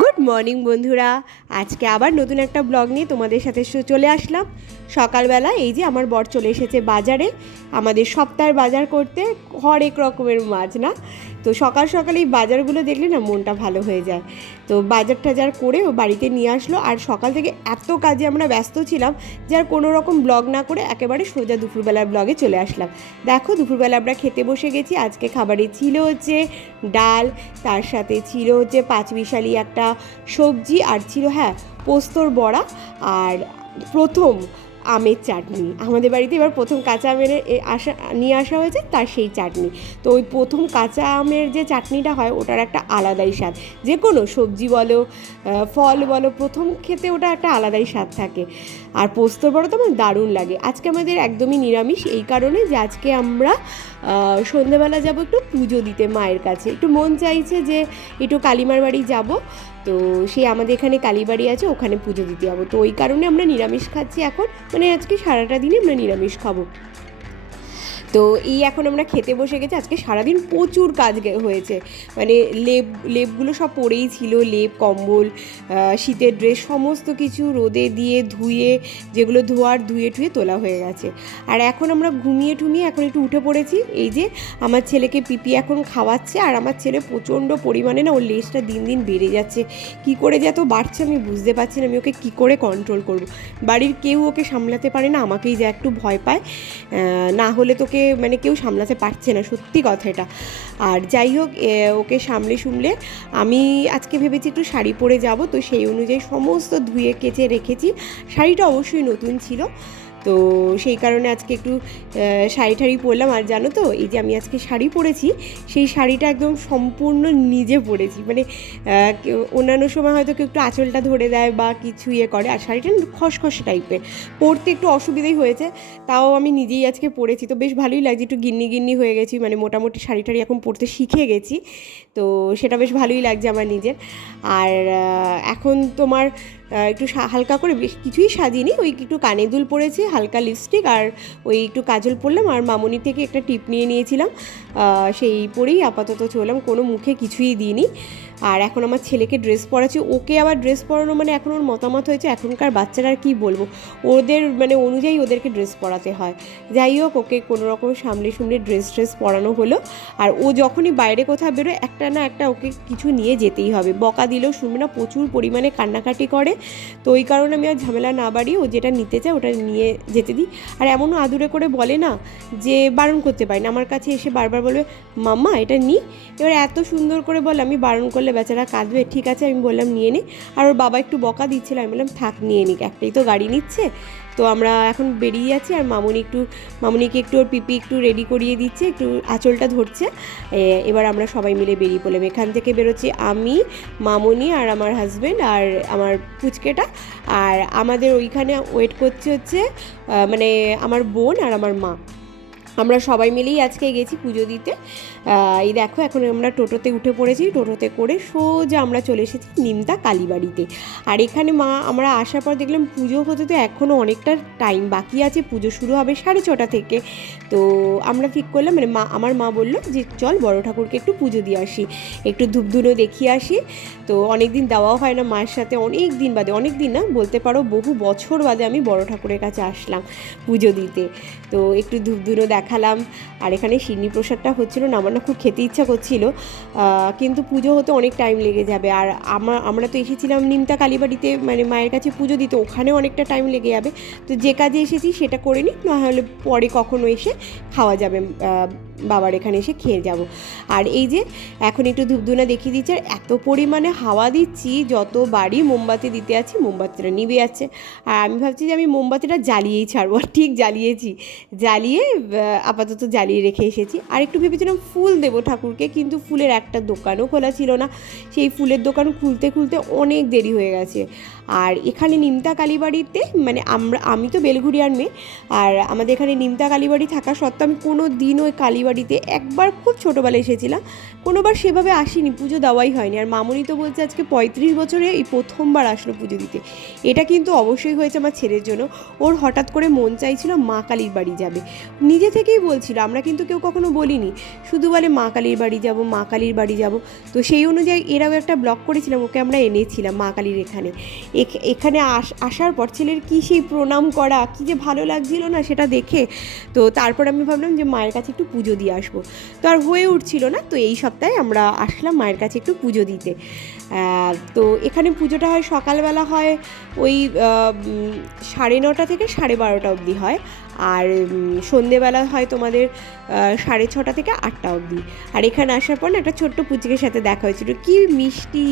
Good morning বন্ধুরা, আজকে আবার নতুন একটা ব্লগ নিয়ে তোমাদের সাথে চলে আসলাম। সকালবেলা এই যে আমার বর চলে এসেছে বাজারে, আমাদের সপ্তাহের বাজার করতে। হরেক রকমের মাছ না, তো সকাল সকাল এই বাজারগুলো দেখলে না মনটা ভালো হয়ে যায়। তো বাজার টাজার করে ও বাড়িতে নিয়ে আসলো, আর সকাল থেকে এত কাজে আমরা ব্যস্ত ছিলাম যে আর কোনো রকম ব্লগ না করে একেবারে সোজা দুপুরবেলার ব্লগে চলে আসলাম। দেখো দুপুরবেলা আমরা খেতে বসে গেছি। আজকে খাবারে ছিল হচ্ছে ডাল, তার সাথে ছিল হচ্ছে পাঁচমিশালি একটা সবজি, আর ছিল পোস্তর বড়া, আর প্রথম আমের চাটনি। আমাদের বাড়িতে এবার প্রথম কাঁচা আমের নিয়ে আসা হয়েছে, তার সেই চাটনি। তো ওই প্রথম কাঁচা আমের যে চাটনিটা হয় ওটার একটা আলাদাই স্বাদ। যে কোনো সবজি বলো ফল বলো, প্রথম খেতে ওটা একটা আলাদাই স্বাদ থাকে। আর পোস্তর বড়া তো আমার দারুণ লাগে। আজকে আমাদের একদমই নিরামিষ, এই কারণে যে আজকে আমরা সন্ধ্যেবেলা যাব একটু পুজো দিতে মায়ের কাছে। একটু মন চাইছে যে একটু কালীমার বাড়ি যাব, তো সেই আমাদের এখানে কালীবাড়ি আছে, ওখানে পুজো দিতে যাবো। তো ওই কারণে আমরা নিরামিষ খাচ্ছি এখন, মানে আজকে সারাটা দিনে আমরা নিরামিষ খাবো। তো এই এখন আমরা খেতে বসে গেছি। আজকে সারাদিন প্রচুর কাজ হয়েছে, মানে লেপগুলো সব পড়েই ছিল, লেপ কম্বল শীতের ড্রেস সমস্ত কিছু রোদে দিয়ে ধুয়ে, যেগুলো ধুয়ে টুয়ে তোলা হয়ে গেছে। আর এখন আমরা ঘুমিয়ে ঠুমিয়ে এখন একটু উঠে পড়েছি। এই যে আমার ছেলেকে পিপি এখন খাওয়াচ্ছে, আর আমার ছেলে প্রচণ্ড পরিমাণে না ওর লেজটা দিন দিন বেড়ে যাচ্ছে। কি করে যে এত বাড়ছে আমি বুঝতে পারছি না, আমি ওকে কী করে কন্ট্রোল করব। বাড়ির কেউ ওকে সামলাতে পারে না, আমাকেই যে একটু ভয় পায়, না হলে তোকে মানে কেউ সামলাতে পারছে না, সত্যি কথা এটা। আর যাই হোক, ওকে সামলে আমি আজকে ভেবেছি একটু শাড়ি পরে যাব, তো সেই অনুযায়ী সমস্ত ধুয়ে কেচে রেখেছি। শাড়িটা অবশ্যই নতুন ছিল, তো সেই কারণে আজকে একটু শাড়ি পরলাম। আর জানো তো, এই যে আমি আজকে শাড়ি পরেছি, সেই শাড়িটা একদম সম্পূর্ণ নিজে পরেছি। মানে অন্যান্য সময় হয়তো কেউ একটু আঁচলটা ধরে দেয় বা কিছু করে, আর শাড়িটা খসখসে টাইপের, পরতে একটু অসুবিধাই হয়েছে। তাও আমি নিজেই আজকে পরেছি, তো বেশ ভালোই লাগছে। একটু গিন্নি হয়ে গেছি, মানে মোটামুটি শাড়ি এখন পরতে শিখে গেছি, তো সেটা বেশ ভালোই লাগছে আমার নিজের। আর এখন তোমার একটু হালকা করে, বেশ কিছুই সাজিনি, ওই একটু কানে দুল পরেছি, হালকা লিপস্টিক, আর ওই একটু কাজল পরলাম, আর মামনি থেকে একটা টিপ নিয়ে নিয়েছিলাম, সেই পরেই আপাতত চললাম, কোনো মুখে কিছুই দিইনি। আর এখন আমার ছেলেকে ড্রেস পরাচ্ছি। ওকে আবার ড্রেস পরানো মানে এখন ওর মতামত হয়েছে, এখনকার বাচ্চারা আর কী বলবো, ওদের মানে অনুযায়ী ওদেরকে ড্রেস পরাতে হয়। যাই হোক, ওকে কোনো রকম সামলে ড্রেস পরানো হলো। আর ও যখনই বাইরে কোথাও বেরোয় একটা না একটা ওকে কিছু নিয়ে যেতেই হবে, বকা দিলেও শুনবে না, প্রচুর পরিমাণে কান্নাকাটি করে। তো ওই কারণে আমি আর ঝামেলা না বাড়িয়ে ও যেটা নিতে চায় ওটা নিয়ে যেতে দিই। আর এমনও আদুরে করে বলে না যে বারণ করতে পারি না, আমার কাছে এসে বারবার বলবে মাম্মা এটা নি। এবার এত সুন্দর করে বলে, আমি বারণ করলে বেচারা কাঁদবে। ঠিক আছে, আমি বললাম নিয়ে নি। আর ওর বাবা একটু বকা দিচ্ছিল, আমি বললাম থাক নিয়ে নিক, একটাই তো গাড়ি নিচ্ছে। তো আমরা এখন বেরিয়ে যাচ্ছি, আর মামনিকে একটু ওর পিপি একটু রেডি করিয়ে দিচ্ছে, একটু আঁচলটা ধরছে। এবার আমরা সবাই মিলে বেরিয়ে পড়লাম। এখান থেকে বেরোচ্ছি আমি, মামনি, আর আমার হাজব্যান্ড, আর আমার পুচকেটা। আর আমাদের ওইখানে ওয়েট করছে হচ্ছে মানে আমার বোন আর আমার মা। আমরা সবাই মিলেই আজকে গেছি পুজো দিতে। এই দেখো এখন আমরা টোটোতে উঠে পড়েছি, টোটোতে করে সোজা আমরা চলে এসেছি নিমতা কালীবাড়িতে। আর এখানে আমরা আসার পর দেখলাম পুজো হতে তো এখনও অনেকটা টাইম বাকি আছে, পুজো শুরু হবে 6:30 থেকে। তো আমরা ঠিক করলাম, মানে আমার মা বললো যে চল বড় ঠাকুরকে একটু পুজো দিয়ে আসি, একটু ধূপধুনো দেখিয়ে আসি। তো অনেক দিন দেওয়াও হয় না মায়ের সাথে, অনেক দিন বাদে, অনেক দিন না বলতে পারো বহু বছর বাদে আমি বড় ঠাকুরের কাছে আসলাম পুজো দিতে। তো একটু ধূপধুনো দেখালাম। আর এখানে সিন্নি প্রসাদটা হচ্ছিলো না, আমার না খুব খেতে ইচ্ছা করছিল, কিন্তু পুজো হতে অনেক টাইম লেগে যাবে। আর আমরা তো এসেছিলাম নিমতা কালীবাড়িতে, মানে মায়ের কাছে পুজো দিতে, ওখানেও অনেকটা টাইম লেগে যাবে। তো যে কাজে এসেছি সেটা করে নিই, নাহলে পরে কখনো এসে খাওয়া যাবে, বাবার এখানে এসে খেয়ে যাব। আর এই যে এখন একটু ধূপধুনা দেখিয়ে দিচ্ছে, আর এত পরিমাণে হাওয়া দিচ্ছি, যত বাড়ি মোমবাতি দিতে আছি মোমবাতিটা নিভে যাচ্ছে। আর আমি ভাবছি যে আমি মোমবাতিটা জ্বালিয়েই ছাড়বো, আর ঠিক জ্বালিয়ে আপাতত জ্বালিয়ে রেখে এসেছি। আর একটু ভেবেছিলাম ফুল দেবো ঠাকুরকে, কিন্তু ফুলের একটা দোকানও খোলা ছিল না, সেই ফুলের দোকান খুলতে অনেক দেরি হয়ে গেছে। আর এখানে নিমতা কালীবাড়িতে মানে আমি তো বেলঘুরিয়ার মেয়ে, আর আমাদের এখানে নিমতা কালীবাড়ি থাকা সত্ত্বেও আমি কোনো দিন ওই কালীবাড়িতে একবার খুব ছোটোবেলায় এসেছিলাম, কোনোবার সেভাবে আসিনি, পুজো দেওয়াই হয়নি। আর মামনি তো বলছে আজকে 35 বছরে এই প্রথমবার আসলো পুজো দিতে। এটা কিন্তু অবশ্যই হয়েছে আমার ছেলের জন্য। ওর হঠাৎ করে মন চাইছিল মা কালীর বাড়ি যাবে, নিজে থেকেই বলছিল, আমরা কিন্তু কেউ কখনো বলিনি, শুধু বলে মা কালীর বাড়ি যাব, মা কালীর বাড়ি যাব। তো সেই অনুযায়ী এরাও একটা ব্লগ করেছিলাম, ওকে আমরা এনেছিলাম মা কালীর এখানে। এখানে আসার পর ছেলের কী সেই প্রণাম করা, কী যে ভালো লাগছিল না সেটা দেখে। তো তারপর আমি ভাবলাম যে মায়ের কাছে একটু পুজো দিয়ে আসবো, তো আর হয়ে উঠছিল না। তো এই সপ্তাহে আমরা আসলাম মায়ের কাছে একটু পুজো দিতে। তো এখানে পুজোটা হয় সকালবেলা, হয় ওই 9:30 থেকে 12:30 অবধি হয়, আর সন্ধেবেলা হয় তোমাদের 6:30 থেকে 8টা অবধি। আর এখানে আসার পর না একটা ছোট্ট পুচকের সাথে দেখা হয়েছিল, কি মিষ্টি,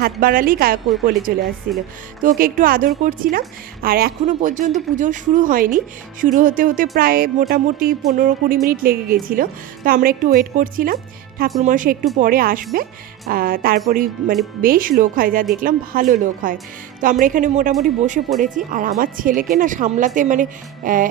হাত বাড়ালেই কোলে চলে আসছিল। তো ওকে একটু আদর করছিলাম। আর এখনও পর্যন্ত পুজো শুরু হয়নি, শুরু হতে হতে প্রায় মোটামুটি 15-20 মিনিট লেগে গেছিলো। তো আমরা একটু ওয়েট করছিলাম, ঠাকুরমশাই একটু পরে আসবে, তারপরেই মানে বেশ লোক হয়, যা দেখলাম ভালো লোক হয়। তো আমরা এখানে মোটামুটি বসে পড়েছি। আর আমার ছেলেকে না সামলাতে মানে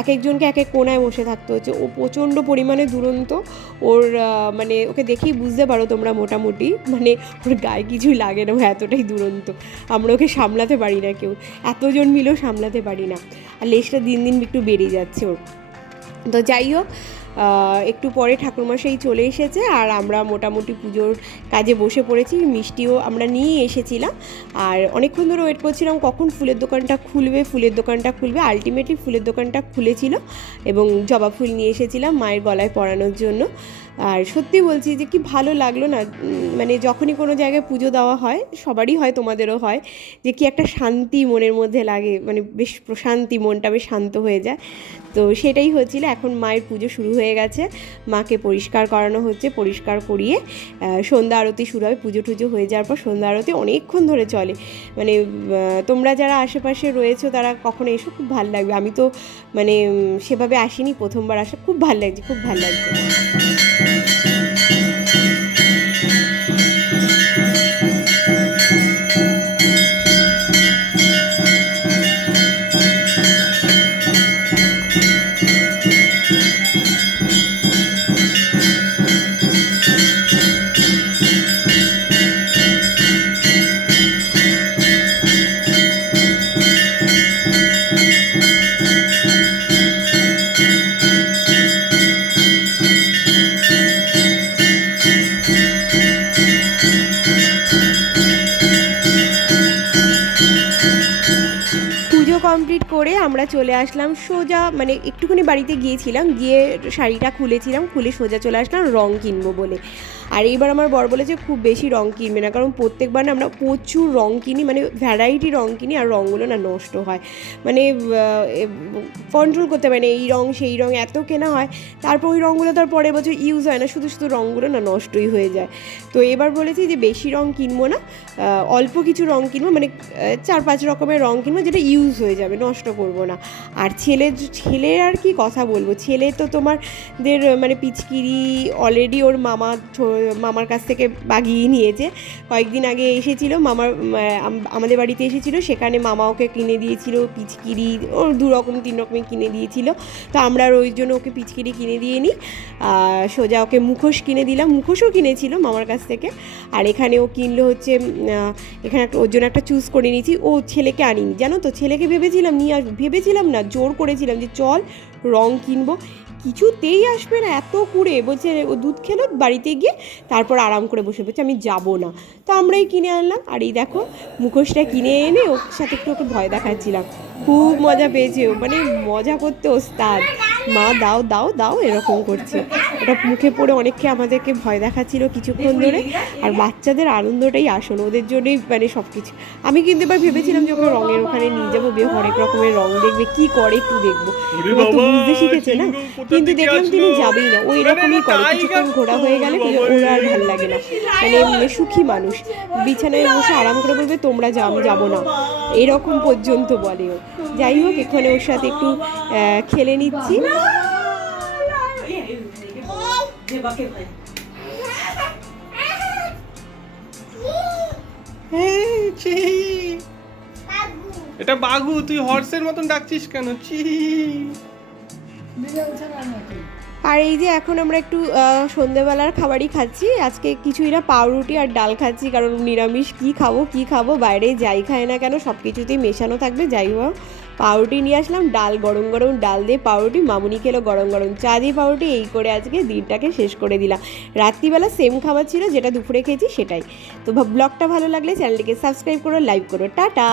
এক একজনকে এক এক কোনায় বসে থাকতে হচ্ছে, ও প্রচণ্ড পরিমাণে দুরন্ত। ওর মানে ওকে দেখেই বুঝতে পারো তোমরা মোটামুটি, মানে ওর গায়ে কিছুই লাগে না, ও এতটাই দুরন্ত। আমরা ওকে সামলাতে পারি না, কেউ এতজন মিলেও সামলাতে পারি না। আর লেজটা দিন দিন একটু বেড়ে যাচ্ছে ওর। তো যাই হোক, একটু পরে ঠাকুরমশাই চলে এসেছে, আর আমরা মোটামুটি পুজোর কাজে বসে পড়েছি। মিষ্টিও আমরা নিয়ে এসেছিলাম, আর অনেকক্ষণ ধরে ওয়েট করছিলাম কখন ফুলের দোকানটা খুলবে। আলটিমেটলি ফুলের দোকানটা খুলেছিল, এবং জবা ফুল নিয়ে এসেছিলাম মায়ের গলায় পরানোর জন্য। আর সত্যি বলছি যে কি ভালো লাগলো না, মানে যখনই কোনো জায়গায় পুজো দেওয়া হয়, সবারই হয়, তোমাদেরও হয়, যে কি একটা শান্তি মনের মধ্যে লাগে, মানে বেশ প্রশান্তি, মনটা বেশ শান্ত হয়ে যায়। তো সেটাই হচ্ছিল। এখন মায়ের পুজো শুরু হয়ে গেছে, মাকে পরিষ্কার করানো হচ্ছে, পরিষ্কার করিয়ে সন্ধ্যা আরতি শুরু হবে। পুজো টুজো হয়ে যাওয়ার পর সন্ধ্যা আরতি অনেকক্ষণ ধরে চলে। মানে তোমরা যারা আশেপাশে রয়েছো তারা কখনো এসো, খুব ভালো লাগবে। আমি তো মানে সেভাবে আসিনি, প্রথমবার আসা, খুব ভালো লাগছে, খুব ভালো লাগছে। কমপ্লিট করে আমরা চলে আসলাম সোজা, মানে একটুখানি বাড়িতে গিয়েছিলাম, গিয়ে শাড়িটা খুলেছিলাম, খুলে সোজা চলে আসলাম রং কিনবো বলে। আর এইবার আমার বর বলেছে খুব বেশি রং কিনবে না, কারণ প্রত্যেকবার না আমরা প্রচুর রং কিনি, মানে ভ্যারাইটি রং কিনি, আর রঙগুলো না নষ্ট হয়, মানে কন্ট্রোল করতে পারি না, এই রং সেই রং এত কেনা হয়, তারপর ওই রঙগুলো তো আর পরের বছর ইউজ হয় না, শুধু শুধু রঙগুলো না নষ্টই হয়ে যায়। তো এবার বলেছি যে বেশি রং কিনবো না, অল্প কিছু রং কিনবো, মানে 4-5 রকমের রং কিনবো, যেটা ইউজ হয়ে যাবে, নষ্ট করবো না। আর ছেলের আর কি কথা বলবো, ছেলে তো তোমাদের মানে পিচকিরি অলরেডি ওর মামার কাছ থেকে বাগিয়ে নিয়েছে। কয়েকদিন আগে এসেছিলো আমাদের বাড়িতে এসেছিলো, সেখানে মামা ওকে কিনে দিয়েছিল পিচকিরি, ওর 2 রকম 3 রকমের কিনে দিয়েছিল। তো আমরা আর ওই জন্য ওকে পিচকিরি কিনে দিয়ে নিই, সোজা ওকে মুখোশ কিনে দিলাম, মুখোশও কিনেছিল মামার কাছ থেকে। আর এখানে ও কিনলো হচ্ছে, এখানে ওর জন্য একটা চুজ করে নিয়েছি, ও ছেলেকে আনিনি, জানো তো, ছেলেকে ভেবেছিলাম না, জোর করেছিলাম যে চল রং কিনবো, কিছুতেই আসবে না, এত কুড়ে বলছে, ও দুধ খেলো বাড়িতে গিয়ে, তারপর আরাম করে বসে বলছে আমি যাবো না। তো আমরাই কিনে আনলাম। আর এই দেখো মুখোশটা কিনে এনে ওর সাথে একটু ওকে ভয় দেখাচ্ছিলাম, খুব মজা পেয়েছে ও, মানে মজা করতে ওস্তাদ, মা দাও দাও দাও এরকম করছে। ওটা মুখে পড়ে অনেককে আমাদেরকে ভয় দেখাচ্ছিল কিছুক্ষণ ধরে। আর বাচ্চাদের আনন্দটাই আসল, ওদের জন্যই মানে সব কিছু। আমি কিন্তু এবার ভেবেছিলাম যে ওকে রঙের ওখানে নিয়ে যাবো, হরেক রকমের রং দেখবে, কি করে একটু দেখবো, এবার তো বুঝতে শিখেছে না। কিন্তু দেখলাম তিনি যাবেই না, ও এরকমই করে, কিছুক্ষণ ঘোরা হয়ে গেলে ওরা আর ভালো লাগে না, মানে সুখী মানুষ, বিছানায় বসে আরাম করে বলবে তোমরা যাও, আমি যাবো না, এরকম পর্যন্ত বলে ও। যাই হোক, এখানে ওর সাথে একটু খেলে নিচ্ছি। এটা বাঘু, তুই হর্সের মতন ডাকছিস কেন? চি। আর এই যে এখন আমরা একটু সন্ধেবেলার খাবারই খাচ্ছি। আজকে কিছুই না, পাউরুটি আর ডাল খাচ্ছি, কারণ নিরামিষ কি খাবো, বাইরে যাই খায় না কেন সব কিছুতেই মেশানো থাকবে। যাই হোক, পাউরুটি নিয়ে আসলাম, ডাল গরম গরম ডাল দিয়ে পাউরুটি, মামুনি খেলো গরম গরম চা দিয়ে পাউরুটি। এই করে আজকে দিনটাকে শেষ করে দিলাম। রাত্রিবেলা সেম খাবার ছিল যেটা দুপুরে খেয়েছি সেটাই। তো ব্লগটা ভালো লাগলে চ্যানেলটিকে সাবস্ক্রাইব করো, লাইক করো, টাটা।